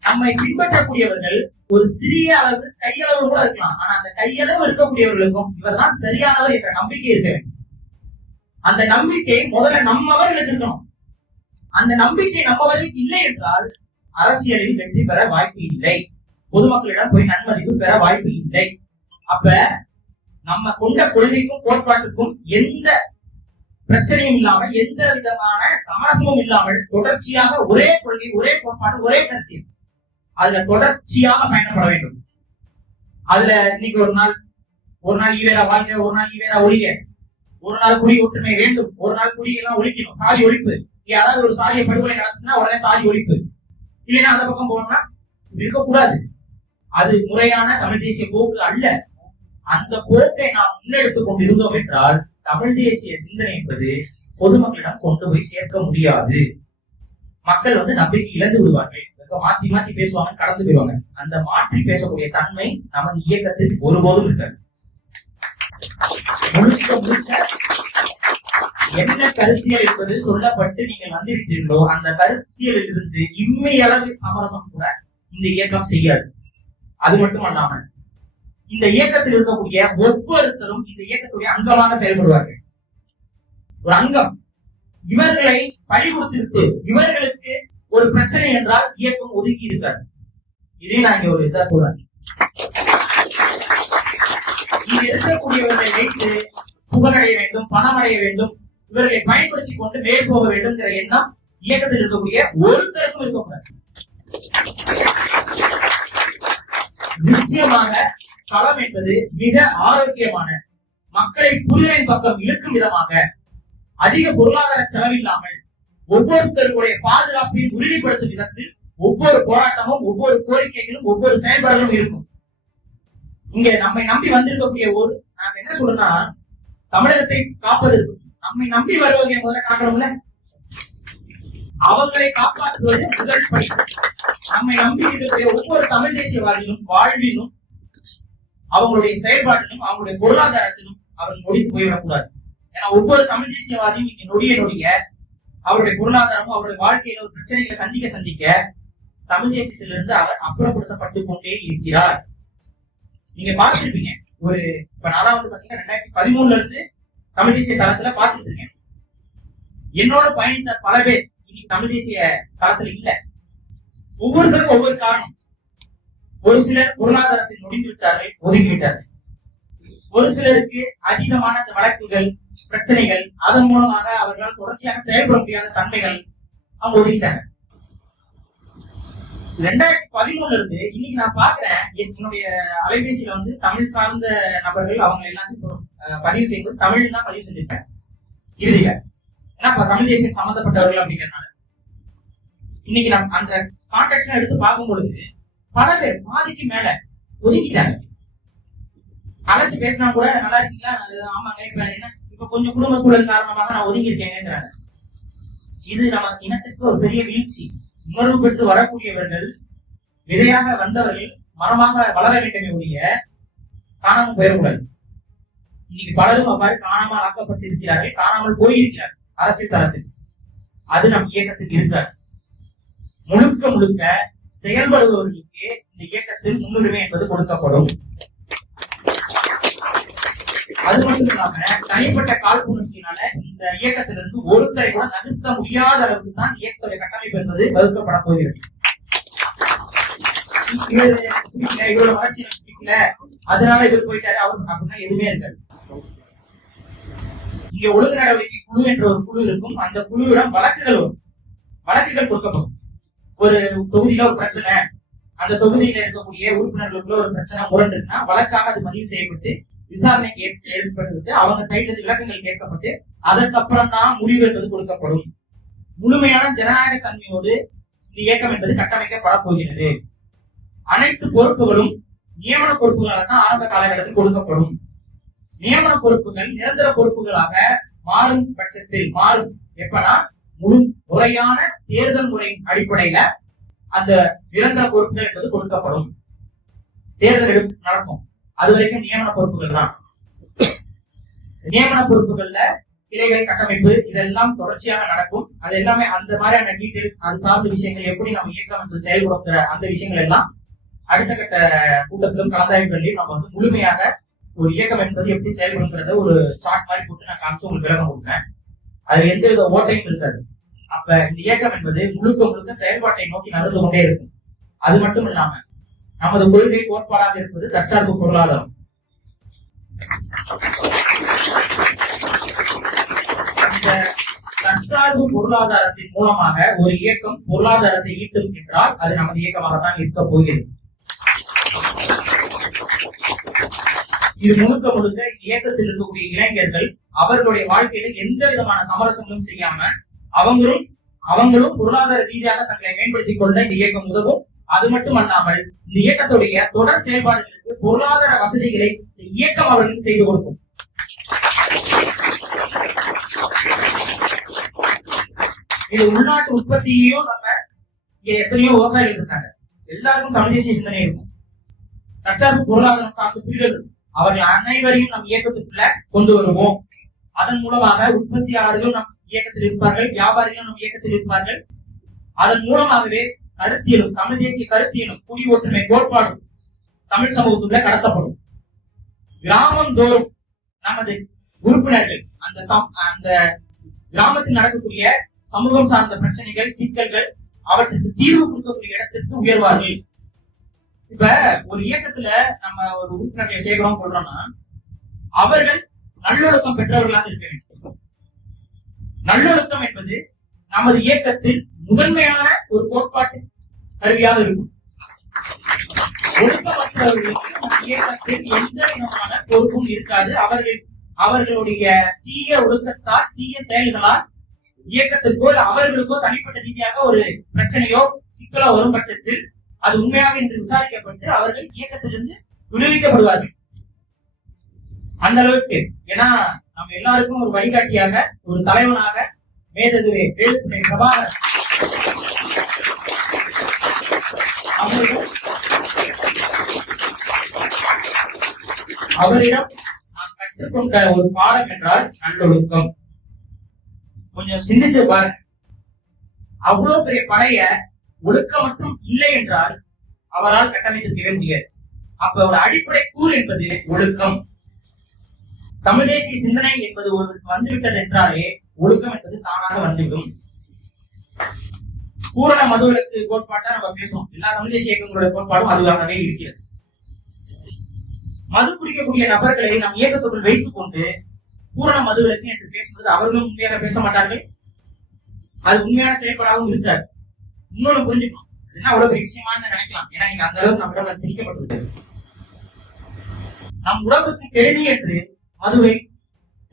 நம்மை பின்பற்றக்கூடியவர்கள் ஒரு சிறிய அளவு கையளவு கூட இருக்கலாம், ஆனா அந்த கையளவு இருக்கக்கூடியவர்களுக்கும் இவர்தான் சரியானவர் என்ற நம்பிக்கை இருக்க வேண்டும். அந்த நம்பிக்கை முதல்ல நம்மவர்களுக்கு இருக்கணும். அந்த நம்பிக்கை நம்மவர்களுக்கு இல்லை என்றால் அரசியலில் வெற்றி பெற வாய்ப்பு இல்லை, பொதுமக்களிடம் போய் நன்மதிப்பு பெற வாய்ப்பு இல்லை. அப்ப நம்ம கொண்ட கொள்கைக்கும் கோட்பாட்டுக்கும் எந்த பிரச்சனையும் இல்லாமல், எந்த விதமான சமரசமும் இல்லாமல் தொடர்ச்சியாக ஒரே கொள்கை, ஒரே கோட்பாடு, ஒரே கருத்தில் அதுல தொடர்ச்சியாக பயணப்பட வேண்டும். அதுல இன்னைக்கு ஒரு நாள் ஈவேரா வாழ்க, ஒரு நாள் ஈவேரா ஒழிக, ஒரு நாள் குடி ஒற்றுமை வேண்டும், ஒரு நாள் குடியெல்லாம் ஒழிக்கணும், சாதி ஒழிப்பு. யாராவது ஒரு சாதியை படுகொலை நடந்துச்சுன்னா உடனே சாதி ஒழிப்பு, இல்லைன்னா அந்த பக்கம் போனோம்னா இருக்கக்கூடாது. அது முறையான தமிழ் தேசிய போக்கு அல்ல. அந்த போக்கை நாம் முன்னெடுத்துக் கொண்டிருந்தோம் என்றால் தமிழ் தேசிய சிந்தனை என்பது பொதுமக்களிடம் கொண்டு போய் சேர்க்க முடியாது. மக்கள் நம்பிக்கை இழந்து விடுவார்கள், மாத்தி மாத்தி பேசுவாங்க, கடந்து போயிடுவாங்க. அந்த மாற்றி பேசக்கூடிய தன்மை நமது இயக்கத்தில் ஒருபோதும் இருக்காது. முழுக்க முழுக்க என்ன கருத்தியல் என்பது சொல்லப்பட்டு நீங்கள் வந்திருக்கிறீர்களோ அந்த கருத்தியலில் இருந்து இம்மை அளவு சமரசம் கூட இந்த இயக்கம் செய்யாது. அது மட்டுமல்லாமல் இந்த இயக்கத்தில் இருக்கக்கூடிய ஒவ்வொருத்தரும் இந்த இயக்கத்துடைய அங்கமாக செயல்படுவார்கள். ஒரு அங்கம் இவர்களை பழி கொடுத்திருக்கு, இவர்களுக்கு ஒரு பிரச்சனை என்றால் இயக்கம் ஒதுக்கி இருக்காது. இதே நான் இங்க ஒரு இதா சொல்றேன், இங்க இருக்கக்கூடியவர்களை வைத்து புகழடைய வேண்டும், பணம் அடைய வேண்டும், இவர்களை பயன்படுத்திக் கொண்டு மேல் போக வேண்டும் என்ற எண்ணம் இயக்கத்தில் இருக்கக்கூடிய ஒருத்தருக்கும் இருக்கக்கூடாது. நிச்சயமாக களம் என்பது மிக ஆரோக்கியமான, மக்களை புரிதலின் பக்கம் இழுக்கும் விதமாக, அதிக பொருளாதார செலவில்லாமல் ஒவ்வொருத்தருடைய பாதுகாப்பையும் உறுதிப்படுத்தும் விதத்தில் ஒவ்வொரு போராட்டமும், ஒவ்வொரு கோரிக்கைகளும், ஒவ்வொரு செயல்பாடுகளும் இருக்கும். இங்க நம்மை நம்பி வந்திருக்கக்கூடிய ஒரு நாம் என்ன சொல்லணும்னா, தமிழகத்தை காப்பதற்கு நம்மை நம்பி வருவதை முதல்ல காட்டுறோம்ல, அவங்களை காப்பாற்றுவது முதல் படி. நம்மை நம்பி இருக்கக்கூடிய ஒவ்வொரு தமிழ் தேசியவாதிகளும் வாழ்விலும் அவங்களுடைய செயல்பாட்டிலும் அவங்களுடைய பொருளாதாரத்திலும் அவர் நொடித்து போய்விடக்கூடாது. ஏன்னா ஒவ்வொரு தமிழ் தேசியவாதியும் இங்க நொடிய அவருடைய பொருளாதாரமும் அவருடைய வாழ்க்கையில ஒரு பிரச்சனைகளை சந்திக்க தமிழ் தேசியத்திலிருந்து அவர் அப்புறப்படுத்தப்பட்டு கொண்டே இருக்கிறார். நீங்க பார்த்திருப்பீங்க, இப்ப நான் வந்து பாத்தீங்கன்னா 2013 இருந்து தமிழ் தேசிய தளத்துல பார்த்துட்டு இருக்கேன். என்னோட பயணித்த பல பேர் இன்னைக்கு தமிழ் தேசிய தளத்துல இல்ல. ஒவ்வொருத்தருக்கும் ஒவ்வொரு காரணம். ஒரு சிலர் பொருளாதாரத்தில் நொடிந்து விட்டார்கள், ஒதுங்கிவிட்டார்கள். ஒரு சிலருக்கு அதீதமான அந்த வழக்குகள், பிரச்சனைகள், அதன் மூலமாக அவர்களால் தொடர்ச்சியாக செயல்பட முடியாத தன்மைகள் அவங்க ஒதுக்கிட்டாங்க. 2013 இருந்து இன்னைக்கு நான் பாக்குறேன், என்னுடைய அலைபேசியில வந்து தமிழ் சார்ந்த நபர்கள் அவங்க எல்லாத்தையும் பதிவு செய்து தமிழ் தான் பதிவு செஞ்சிருப்பேன் இறுதியில. ஏன்னா தமிழ் தேசியம் சம்பந்தப்பட்டவர்கள் அப்படிங்கிறதுனால இன்னைக்கு நான் அந்த கான்டாக்ட் எடுத்து பார்க்கும் பொழுது பல பேர் பாதிக்கு மேல ஒதுக்கிட்டாங்க. அழைச்சு பேசினா கூட நல்லா இருக்கீங்களா, ஆமாங்க இப்ப கொஞ்சம் குடும்ப சூழல் காரணமாக நான் ஒதுங்கி இருக்கேங்கிறாங்க. இது நம்ம இனத்துக்கு ஒரு பெரிய வீழ்ச்சி. உணர்வு பெற்று வரக்கூடியவர்கள், விதையாக வந்தவர்கள் மரமாக வளர வேண்டுமே ஒழிய காணாமல் போயிடக்கூடாது. இன்னைக்கு பலரும் அவ்வாறு காணாமல் ஆக்கப்பட்டு இருக்கிறார்கள், காணாமல் போயிருக்கிறார்கள் அரசியல் தளத்தில். அது நம் இயக்கத்தில் இருக்காது. முழுக்க செயல்படுபவர்களுக்கு இந்த இயக்கத்தில் முன்னுரிமை என்பது கொடுக்கப்படும். அது மட்டும் இல்லாம தனிப்பட்ட காழ்ப்புணர்ச்சியினால இந்த இயக்கத்திலிருந்து ஒருத்தரை கூட நகர்த்த முடியாத அளவுக்கு தான் இயக்கத்துடைய கட்டமைப்பு என்பது வகுக்கப்பட போகிறது. இவரோட வளர்ச்சி பிடிக்கல, அதனால இவர் போயிட்டாரு அவரு அப்படின்னா எதுவுமே இருக்காது. இங்க ஒழுங்கு நடவடிக்கை குழு என்ற ஒரு குழு இருக்கும். அந்த குழுவிடம் வழக்குகள் கொடுக்கப்படும். ஒரு தொகுதியில ஒரு பிரச்சனை, அந்த தொகுதியில இருக்கக்கூடிய உறுப்பினர்களுக்குள்ள ஒரு பிரச்சனை முரண் இருக்குன்னா வழக்காக அது பதிவு செய்யப்பட்டு விசாரணைக்கு ஏற்பட்டு அவங்க சைட்ல விளக்கங்கள் கேட்கப்பட்டு அதற்கப்புறம் தான் முடிவு என்பது கொடுக்கப்படும். முழுமையான ஜனநாயக தன்மையோடு இந்த இயக்கம் என்பது கட்டமைக்கப்பட போகிறது. அனைத்து பொறுப்புகளும் நியமன பொறுப்புகளாக தான் ஆரம்ப காலகட்டத்தில் கொடுக்கப்படும். நியமன பொறுப்புகள் நிரந்தர பொறுப்புகளாக மாறும் பட்சத்தில் எப்பனா முறையான தேர்தல் முறையின் அடிப்படையில அந்த நிரந்தர பொறுப்புகள் என்பது கொடுக்கப்படும். தேர்தல் நடக்கும், அது வரைக்கும் நியமன பொறுப்புகள் தான். நியமன பொறுப்புகள்ல கிளைகள் கட்டமைப்பு இதெல்லாம் தொடர்ச்சியாக நடக்கும். அது எல்லாமே அந்த மாதிரியான டீடைல்ஸ், அது சார்ந்த விஷயங்கள் எப்படி நம்ம இயக்கம் என்று செயல்படுத்துற அந்த விஷயங்கள் எல்லாம் அடுத்த கட்ட கூட்டத்திலும் கலந்தாய்வுகளிலும் நம்ம வந்து முழுமையாக ஒரு இயக்கம் என்பது எப்படி செயல்படுங்கிறத ஒரு ஷார்ட் மாதிரி போட்டு நான் காமிச்சு உங்களுக்கு விளக்கம் கொடுத்தேன். அது எந்த வித ஓட்டையும் இருக்காது. அப்ப இந்த இயக்கம் என்பது முழுக்க செயல்பாட்டை நோக்கி நடந்து கொண்டே இருக்கும். அது மட்டும் இல்லாம நமது கொள்கை கோட்பாடாக இருப்பது தற்சார்பு பொருளாதாரம். இந்த தற்சார்பு பொருளாதாரத்தின் மூலமாக ஒரு இயக்கம் பொருளாதாரத்தை ஈட்டும் என்றால் அது நமது இயக்கமாகத்தான் இருக்க போகிறது. இது முழுக்க இயக்கத்தில் இருக்கக்கூடிய இளைஞர்கள் அவர்களுடைய வாழ்க்கையில எந்த விதமான சமரசங்களும் செய்யாம அவங்களும் பொருளாதார ரீதியாக தங்களை மேம்படுத்திக் கொள்ள இந்த இயக்கம் உதவும். அது மட்டும் அல்லாமல் இந்த இயக்கத்துடைய தொடர் செயல்பாடுகளுக்கு பொருளாதார வசதிகளை இந்த இயக்கம் அவர்களுக்கு செய்து கொடுக்கும். இது உள்நாட்டு உற்பத்தியையும் நம்ம இங்க எத்தனையோ விவசாயிகள் இருக்காங்க, எல்லாருக்கும் தமிழ் தேசிய சிந்தனை இருக்கும். தற்சார்பு பொருளாதாரம் சார்ந்த புரிதல் அவர்கள் அனைவரையும் நம் இயக்கத்துக்குள்ள கொண்டு வருவோம். அதன் மூலமாக உற்பத்தியாளர்களும் நம் இயக்கத்தில் இருப்பார்கள், வியாபாரிகளும் நம் இயக்கத்தில் இருப்பார்கள். அதன் மூலமாகவே கருத்தியலும் தமிழ் தேசிய கருத்தியலும் குடி ஒற்றுமை கோட்பாடும் தமிழ் சமூகத்துக்குள்ள கடத்தப்படும். கிராமம் தோறும் நமது உறுப்பினர்கள் அந்த கிராமத்தில் நடக்கக்கூடிய சமூகம் சார்ந்த பிரச்சனைகள், சிக்கல்கள், அவற்றுக்கு தீர்வு கொடுக்கக்கூடிய இடத்திற்கு உயர்வார்கள். இப்ப ஒரு இயக்கத்துல நம்ம ஒரு உறுப்பினர்களை சேர்க்கிறோம் சொல்றோம்னா அவர்கள் நல்லொழுக்கம் பெற்றவர்களாக இருக்க வேண்டும். நல்லொழுக்கம் என்பது நமது இயக்கத்தில் முதன்மையான ஒரு கோட்பாட்டு கருவியாக இருக்கும். ஒழுக்கமற்றவர்களுக்கு நம் இயக்கத்தில் எந்த விதமான பொறுப்பும் இருக்காது. அவர்களுடைய தீய ஒழுக்கத்தால், தீய செயல்களால் இயக்கத்திற்கோ அவர்களுக்கோ தனிப்பட்ட ரீதியாக ஒரு பிரச்சனையோ சிக்கலோ வரும் பட்சத்தில் அது உண்மையாக என்று விசாரிக்கப்பட்டு அவர்கள் இயக்கத்திலிருந்து விடுவிக்கப்படுவார்கள். அந்த அளவுக்கு, ஏன்னா நம்ம எல்லாருக்கும் ஒரு வழிகாட்டியாக, ஒரு தலைவனாக மேதகுவே வேலுப்பிள்ளை பிரபாகரன் அவர்கள் அவரிடம் நாம் கற்றுக்கொண்ட ஒரு பாடம் என்றால் நல்லொழுக்கம். கொஞ்சம் சிந்தித்து பாருங்க. அவ்வளவு பெரிய படைய ஒழுக்கம் மட்டும் இல்லை என்றால் அவரால் கட்டமைத்திருக்கவே முடியாது. அப்ப ஒரு அடிப்படை கூறு என்பது ஒழுக்கம். தமிழ் தேசிய சிந்தனை என்பது ஒருவருக்கு வந்துவிட்டது என்றாலே ஒழுக்கம் என்பது தானாக வந்துவிடும். பூரண மதுவிலக்கு கோட்பாட்டை நம்ம பேசுவோம். எல்லா தமிழ் தேசிய இயக்கங்களோட கோட்பாடும் அதுவாகவே இருக்கிறது. மது குடிக்கக்கூடிய நபர்களை நம் இயக்கத்துக்குள் வைத்துக் கொண்டு பூரண மதுவிலக்கு என்று பேசும்போது அவர்களும் உண்மையாக பேச மாட்டார்கள். அது உண்மையான செயல்பாடாகவும் இருக்காது. இன்னொன்னு புரிஞ்சுக்கணும், என்ன அவ்வளவு பெரிய விஷயமானு நினைக்கலாம். ஏன்னா இங்க அந்த அளவுக்கு நம்ம திணிக்கப்பட்டுள்ளது. நம் உடம்புக்கு கெடுதி என்று மதுவை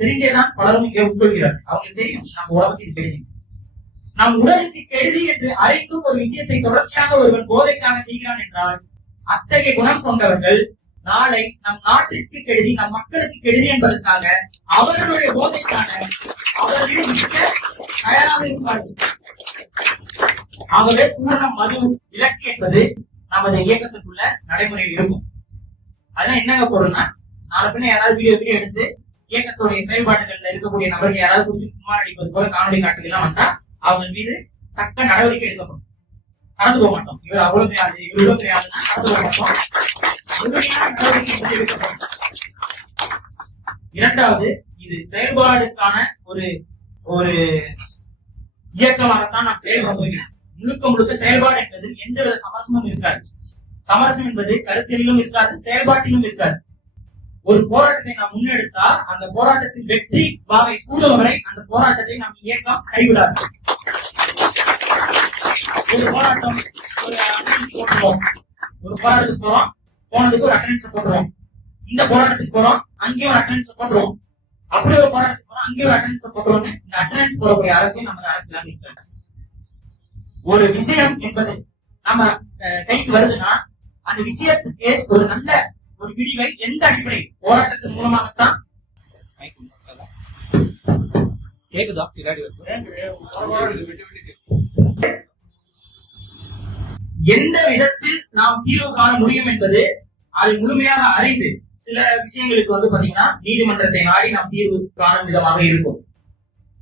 தெரிந்தேதான் பலரும் இங்கே உட்கொள்கிறார்கள். அவங்களுக்கு தெரியும் நம்ம உடம்புக்கு கெடுதி. நம் உடலுக்கு கெடுதி என்று அறிந்தும் ஒரு விஷயத்தை தொடர்ச்சியாக ஒருவன் போதைக்காக செய்கிறான் என்றால் அத்தகைய குணம் கொண்டவர்கள் நாளை நம் நாட்டிற்கு கெடுதி, நம் மக்களுக்கு கெடுதி என்பதற்காக அவர்களுடைய போதைக்கான அவர்கள் மிக்க தயாராக இருப்பார்கள். ஆகவே பூர்ண மது விலக்கு என்பது நமது இயக்கத்துக்குள்ள நடைமுறையில் இருக்கும். அதெல்லாம் என்னங்க பொருள்னா, நாலு பின்ன யாராவது வீடியோ எடுத்து இயக்கத்துடைய செயல்பாடுகள்ல இருக்கக்கூடிய நபர்கள் யாராவது குறிச்சு சும்மா அடிப்பது போல காணொலி காட்சிகள் எல்லாம் வந்தா அவங்க மீது தக்க நடவடிக்கை எடுக்கப்படும். கடந்து போக மாட்டோம். இவர் அவ்வளவு பெரியாது, இவ்வளவு பெரியாதுன்னா கடந்து போக மாட்டோம். முழுமையான நடவடிக்கை என்பது எடுக்கப்படும். இரண்டாவது, இது செயல்பாடுக்கான ஒரு ஒரு இயக்கமாகத்தான் நாம் செயல்பட போகிறோம். முழுக்க முழுக்க செயல்பாடு என்பது எந்தவித சமரசமும் இருக்காது. சமரசம் என்பது கருத்திலும் இருக்காது, செயல்பாட்டிலும் இருக்காது. ஒரு போராட்டத்தை நாம் முன்னெடுத்தா அந்த போராட்டத்தின் வெற்றி வாகை சூடும் வரை அந்த போராட்டத்தை நாம் இயக்கம் கைவிடாது. ஒரு போராட்டம் ஒரு அட்டெண்டன்ஸ் போட்டுருவோம், ஒரு போராட்டத்துக்கு போறோம், போனதுக்கு ஒரு அட்டெண்டன்ஸ் போட்டுருவோம். இந்த போராட்டத்துக்கு போறோம், அங்கேயும் ஒரு அட்டெண்டன்ஸ் போட்டுருவோம். அப்படி ஒரு போராட்டத்துக்கு போறோம், அங்கேயும் ஒரு அட்டெண்டன்ஸ் போட்டுருவோம். இந்த அட்டெண்டன்ஸ் போடக்கூடிய அரசியல் நமக்கு அரசியலாக இருக்காது. ஒரு விஷயம் என்பது நம்ம கைக்கு வருதுன்னா அந்த விஷயத்துக்கு ஒரு நல்ல ஒரு விடிவை எந்த அடிப்படை போராட்டத்தின் மூலமாகத்தான் கேக்குதா? எந்த விதத்தில் நாம் தீர்வு காண முடியும் என்பது அதை முழுமையாக அறிந்து சில விஷயங்களுக்கு பாத்தீங்கன்னா நீதிமன்றத்தை நாடி நாம் தீர்வு காணும் விதமாக இருக்கும்.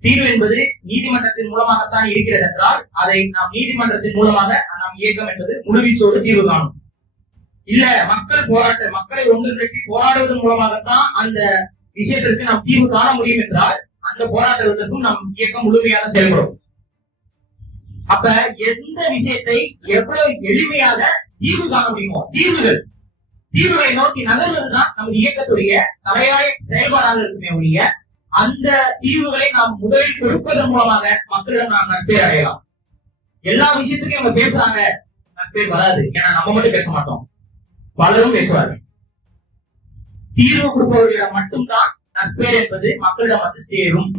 தீர்வு என்பது நீதிமன்றத்தின் மூலமாகத்தான் இருக்கிறது என்றால் அதை நாம் நீதிமன்றத்தின் மூலமாக நாம் இயக்கம் என்பது முழுவீச்சோடு தீர்வு காணும். இல்ல மக்களை ஒன்று திரட்டி போராடுவதன் மூலமாகத்தான் அந்த விஷயத்திற்கு நாம் தீர்வு காண முடியும் என்றால் அந்த போராட்டத்திற்கும் நம் இயக்கம் முழுமையாக செயல்படும். அப்ப எந்த விஷயத்தை எவ்வளவு எளிமையாக தீர்வு காண முடியுமோ தீர்வுகளை நோக்கி நகர்வதுதான் நமது இயக்கத்துடைய தலையாய செயல்பாடாக இருக்குமே ஒழிய அந்த தீர்வுகளை நாம் முதலில் கொடுப்பதன் மூலமாக மக்களிடம் நாம் நட்பேர் அடையலாம். எல்லா விஷயத்துக்கும் இவங்க பேசுறாங்க, நட்பேர் வராது. ஏன்னா நம்ம மட்டும் பேச மாட்டோம், பலரும் பேசுவார்கள். தீர்வு கொடுப்பவர்களிடம் மட்டும்தான் நட்பேர் என்பது மக்களிடம் சேரும்.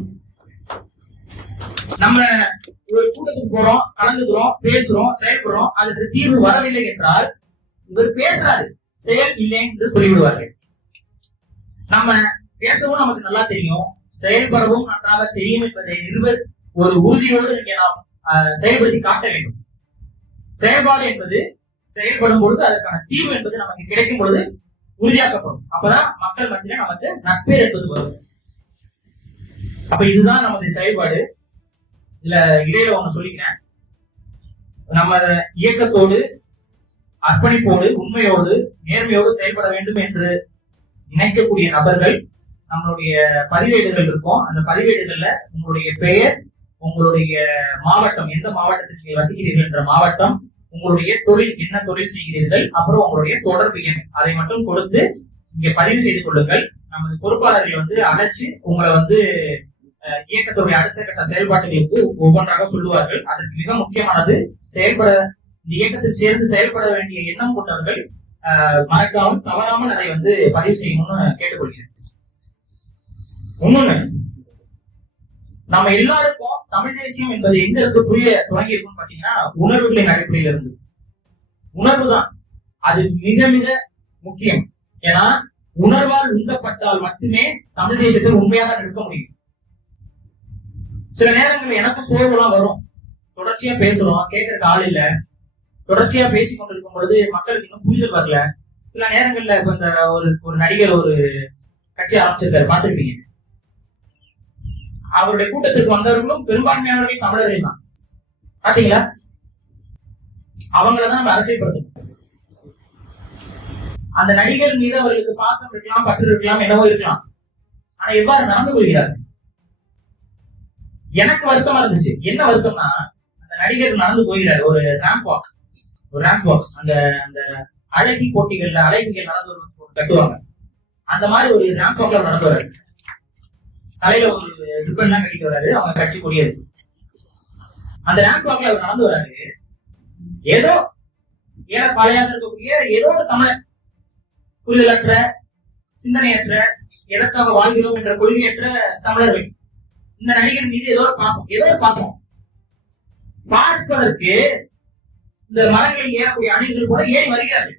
நம்ம ஒரு கூட்டத்துக்கு போறோம், கலந்துக்கிறோம், பேசுறோம், செயல்படுறோம், அதுக்கு தீர்வு வரவில்லை என்றால் இவர் பேசுறாரு, செயல் இல்லை என்று சொல்லிவிடுவார்கள். நம்ம பேசவும் நமக்கு நல்லா தெரியும், செயல்படவும் நன்றாக தெரியும் என்பதை ஒரு உறுதியோடு நாம் செயல்படுத்தி காட்ட வேண்டும். செயல்பாடு என்பது செயல்படும் பொழுது அதற்கான தீர்வு என்பது நமக்கு கிடைக்கும் பொழுது உறுதியாக்கப்படும். அப்பதான் மக்கள் மத்தியில நமக்கு நட்பேர் என்பது வரும். அப்ப இதுதான் நமது செயல்பாடு. இதுல இடையில ஒண்ணு சொல்லிக்கிறேன். நம்ம இயக்கத்தோடு அர்ப்பணிப்போடு உண்மையோடு நேர்மையோடு செயல்பட வேண்டும் என்று நினைக்கக்கூடிய நபர்கள் நம்மளுடைய பதிவேடுகள் இருக்கும். அந்த பதிவேடுகள்ல உங்களுடைய பெயர், உங்களுடைய மாவட்டம், எந்த மாவட்டத்தில் நீங்கள் வசிக்கிறீர்கள் என்ற மாவட்டம், உங்களுடைய தொழில், என்ன தொழில் செய்கிறீர்கள், அப்புறம் உங்களுடைய தொடர்பு எண், அதை மட்டும் கொடுத்து இங்க பதிவு செய்து கொள்ளுங்கள். நமது பொறுப்பாளர்கள் அழைச்சு உங்களை இயக்கத்துடைய அடுத்த கட்ட செயல்பாட்டுகளுக்கு ஒவ்வொன்றாக சொல்லுவார்கள். அதற்கு மிக முக்கியமானது இந்த இயக்கத்தில் சேர்ந்து செயல்பட வேண்டிய எண்ணம் கொண்டவர்கள் மறக்காமல் தவறாமல் அதை பதிவு செய்யணும்னு கேட்டுக்கொள்கிறேன். இன்னொன்னு, நம்ம எல்லாருக்கும் தமிழ் தேசியம் என்பது எங்க இருக்கு புரிய தொடங்கி இருக்குன்னு பாத்தீங்கன்னா உணர்வுகளின் அடிப்படையில இருந்து. உணர்வுதான் அது மிக மிக முக்கியம். ஏன்னா உணர்வால் உந்தப்பட்டால் மட்டுமே தமிழ் தேசியத்தில் உண்மையாக நிற்க முடியும். சில நேரங்கள் எனக்கும் சோர்வுலாம் வரும். தொடர்ச்சியா பேசுறோம், கேட்கறதுக்கு ஆள் இல்ல. தொடர்ச்சியா பேசிக் கொண்டிருக்கும் பொழுது மக்களுக்கு இன்னும் புரிதல் வரல. சில நேரங்கள்ல இப்ப இந்த ஒரு நடிகர் ஒரு கட்சி ஆரம்பிச்சிருக்காரு, பார்த்திருப்பீங்க. அவருடைய கூட்டத்திற்கு வந்தவர்களும் பெரும்பான்மையானவர்கள் தமிழர்கள் தான். பாத்தீங்களா? அவங்களதான் நம்ம அரசியல்படுத்தணும். அந்த நடிகர் மீது அவர்களுக்கு பாசம் இருக்கலாம், பற்று இருக்கலாம், என்னவோ இருக்கலாம். ஆனா எவ்வாறு நடந்து கொள்கிறார்? எனக்கு வருத்தமா இருந்துச்சு. என்ன வருத்தம்னா, அந்த நடிகர் நடந்து போகிறார் ஒரு ரேம்ப் வாக், அந்த அந்த அழகி போட்டிகள்ல அழகிகள் நடந்து கட்டுவாங்க, அந்த மாதிரி ஒரு ரேம்ப் வாக்ல நடந்து வர்றாரு. தலையில ஒரு ரிப்பன் எல்லாம் கட்டிட்டு வர்றாரு, அவங்க கட்சி கொடியது. அந்த ரேம்ப் வாக்ல அவர் நடந்து வர்றாரு. ஏதோ பழையாக இருக்கக்கூடிய ஏதோ ஒரு தமிழர், புரிதலற்ற, சிந்தனையற்ற, எதற்காக வாழ்கிறோம் என்ற கொள்கையற்ற தமிழர்கள் இந்த நடிகர் மீது ஏதோ ஒரு பாசம் பார்ப்பதற்கு இந்த மரங்களில் ஏறக்கூடிய அணிகள் கூட ஏறி வருகிறார்கள்.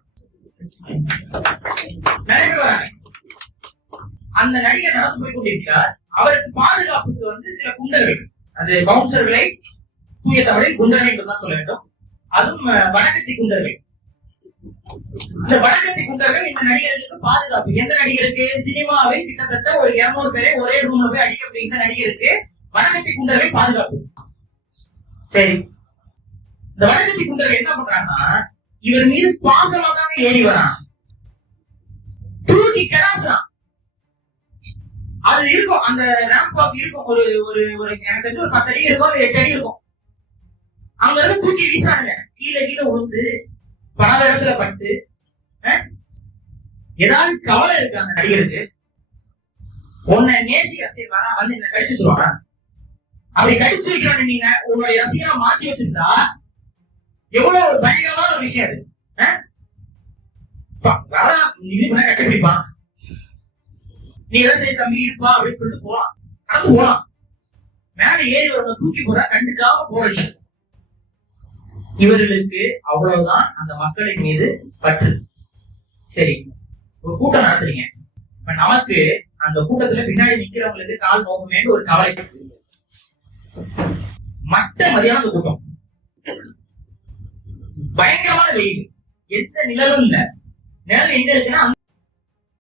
நிறைய வராங்க. அந்த நடிகர் நடந்து போய் கொண்டிருக்கிறார். அவருக்கு பாதுகாப்புக்கு சில குண்டர்கள், அந்த பவுன்சர்களை தூய தமிழில் குண்டர்கள் என்றுதான் சொல்ல வேண்டும். அதுவும் வடக்கத்தி குண்டர்கள். இந்த வடக்கத்தி குண்டர்கள் இந்த நடிகர்களுக்கு பாதுகாப்பு. எந்த நடிகருக்கு? சினிமாவை கிட்டத்தட்ட ஒரு 200 பேரை ஒரே ரூம்ல போய் அடிக்கக்கூடிய இந்த நடிகருக்கு வடக்கத்தி குண்டர்கள் பாதுகாப்பு. சரி, இந்த வடக்கத்தி குண்டர்கள் என்ன பண்றாங்கன்னா, இவர் மீது பாசமா தாங்க ஏறி வரான், தூக்கி கடாசுறான். அது இருக்கும், அந்த ரேம்ப் வாக் இருக்கும், ஒரு ஒரு எனக்கு தெரிஞ்சு ஒரு 10 அடி இருக்கும், 8 அடி இருக்கும். அவங்க வந்து தூக்கி வீசாங்க, கீழே விழுந்து பல இடத்துல பட்டு. ஏதாவது கவலை இருக்கு அந்த நடிகருக்கு? உன்னை நேசிக்க சரி வரா வந்து என்ன கடிச்சு சொல்லுவாங்க. அப்படி கடிச்சு வைக்கிறாங்க, நீங்க உங்களுடைய ரசிகனா மாத்தி வச்சிருந்தா எவ்வளவு ஒரு பயங்கரமான ஒரு விஷயம் அது. வரா கட்டிப்பிடிப்பான், நீ எதை செய்ய தம்பி இருப்பா அப்படின்னு சொல்லிட்டு போலாம், கடந்து போலாம். மேல ஏறி வரவங்க தூக்கி போறா, கண்டுக்காம போறீங்க. இவர்களுக்கு அவ்வளவுதான் அந்த மக்களின் மீது பற்று. சரி, ஒரு கூட்டம் நடத்துறீங்க, நமக்கு அந்த கூட்டத்துல பின்னாடி நிக்கிறவங்களுக்கு கால் நோக்குமே ஒரு கவலை. மட்ட மதியான கூட்டம், பயங்கரமான வெயில், எந்த நிழலும் இல்ல. நிழல் எங்க இருக்குன்னா